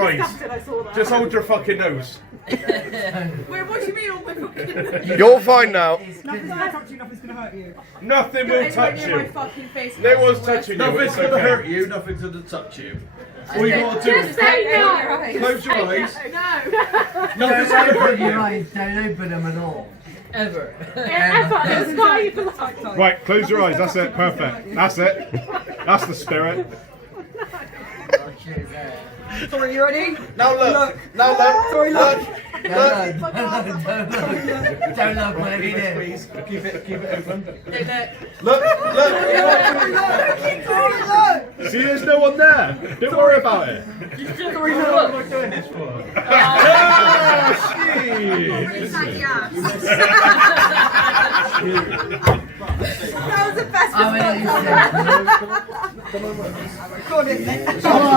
your eyes. Just hold your fucking nose. Wait, what do you mean all my fucking... You're fine now. Nothing's gonna touch you, nothing's gonna hurt you. Nothing will touch you. No one's touching you. Nothing's It's going to okay. hurt you, nothing's going to touch you. All you got to do is say no. close your eyes. No. Nothing's going to hurt Your you. eyes, don't open them at all. Ever. Right, close your eyes. That's it. Perfect. That's it. That's the spirit. Sorry, you ready? Now look. Now look. Sorry, look. Don't look, whatever you do. Please, keep it open. Look. Look. See, there's no one there. Don't worry about it. Sorry, look. What am I doing this for? Ah, shit. That was the best I'm response. in it. Record it then. Come on.